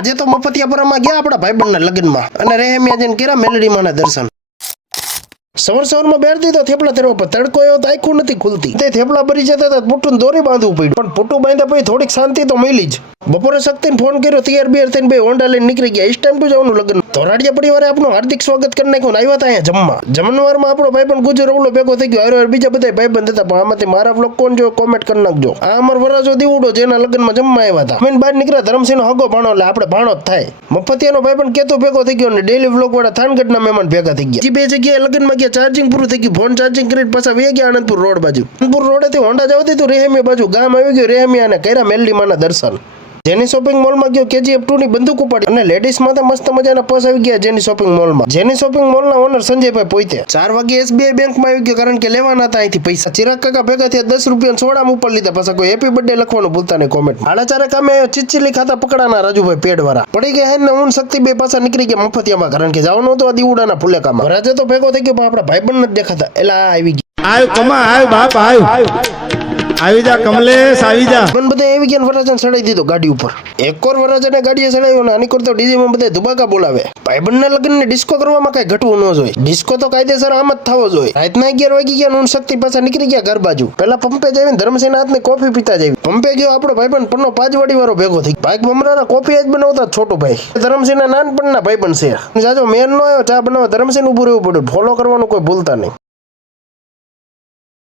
આજે તો મફતિયાપુરામાં ગયા આપણા ભાઈબંધના લગ્નમાં અને રહેમિયા જઈને કર્યા મેલડી માના દર્શન. સવારમાં બેર દીધો થેપલા તેરવા પર તડકો એવો તો આખું નથી ખુલતી. તે થેપલા ભરી જતા હતા પુટ્ટું દોરી બાંધવું પડ્યું, પણ પુટ્ટું બાંધ્યા પછી થોડીક શાંતિ તો મળી જ. બપોરે શક્તિને ફોન કર્યો, તૈયાર બિયાર થઈને બે હોન્ડા લઈને નીકળી ગયા. ઇસ ટાઈમ ટુ જવાનું લગ્ન. ધોરાડિયા પરિવારે આપણું હાર્દિક સ્વાગત કરી નાખ્યું. આવ્યા હતા અહીંયા જમવા. જમણવારમાં આપણો ભાઈબંધ ગુજર ઓવલો ભેગો થઈ ગયો. હારે બીજા બધા ભાઈબંધ હતા, પણ આમાંથી મારા વ્લોગ કોણ જો કોમેન્ટ કરી નાખજો. આ અમર વરાજો દીવડો જેના લગ્નમાં જમવા આવ્યા હતા. અમે બહાર નીકળ્યા ધરમસિંહનો હગો ભાણો, એટલે આપણે ભાણો જ થાય. મફતિયાનો ભાઈબંધ કેતો ભેગો થઈ ગયો અને ડેલી વ્લોગ વાળા થાનગઢના મહેમાન ભેગા થઈ ગયા. બે જગ્યાએ લગ્નમાં ગયા, ચાર્જિંગ પૂરું થઈ ગયું. ફોન ચાર્જિંગ કરીને પાછા વે ગયા આનંદપુર રોડ બાજુ. આનંદપુર રોડેથી હોન્ડા જવાથી તો રેહમિયા બાજુ ગામ આવી ગયો. રેહમિયા અને કર્યા મેલડી માના દર્શન. જેની શોપિંગ મોલમાં ગયો, KGF 2 ની બંદૂક ઉપાડી અને લેડીઝ માટે મસ્ત મજાના પર્સ આવી ગયા જેની શોપિંગ મોલમાં. જેની શોપિંગ મોલના ઓનર સંજયભાઈ પોઈતે 4 વાગે SBI બેંકમાં આવી ગયો, કારણ કે લેવાના હતા અહીંથી પૈસા. ચિરાગ કાકા ભેગા થયા, 10 રૂપિયા સોડામાં ઉપર લીધા. પાછા કોઈ હેપી બર્થડે લખવાનું ભૂલતા નહીં કોમેન્ટ. આડા ચારે કામે આવ્યો, ચીચીલી ખાતા પકડાના રાજુભાઈ પેડવાળા પડી ગયા. હેને હું શક્તિ બે પાછા નીકળી ગયા મફતિયામાં, કારણ કે જવાનું હતું આ દીવડાના ફુલેકામાં. વરાજે તો ભેગો થઈ ગયો, પણ આપણા ભાઈબંધ નથી દેખાતા. એલા આવી ગયા. આવ કમા આવ બાપ આવ આવી જા કમલેશ આવી જા. બધા એવી ગયા, વરાજાને ચડાવી દીધો ગાડી ઉપર. એકવાર વરાજાને ગાડીએ ચડાવ્યો ને આની કરતો ડીજેમાં બધા ધુબાકા બોલાવે. ભાઈબંધના લગ્નને ડિસ્કો કરવામાં કઈ ઘટવું ન જોઈએ. ડિસ્કો તો કાયદેસર આમ જ થવો જોઈએ. રાતના 11 વાગી ગયા, ઊન શક્તિ પાછા નીકળી ગયા ઘર બાજુ. પેલા પંપે જઈને ધર્મસિંહ હાથની કોફી પીતા જઈ. પંપે ગયો આપણો ભાઈબંધ પન્નો 5 વાડી વાળો ભેગો થઈ. ભાઈ ભમરાના કોફી જ બનાવતા છોટો ભાઈ. ધર્મસિંહના નાનપણના ભાઈબંધ છે. જાજો મેન નો આવ્યો ચા બનાવવા, ધર્મસિંહ ઉભું રહેવું પડ્યું. ફોલો કરવાનું કોઈ ભૂલતા નહીં.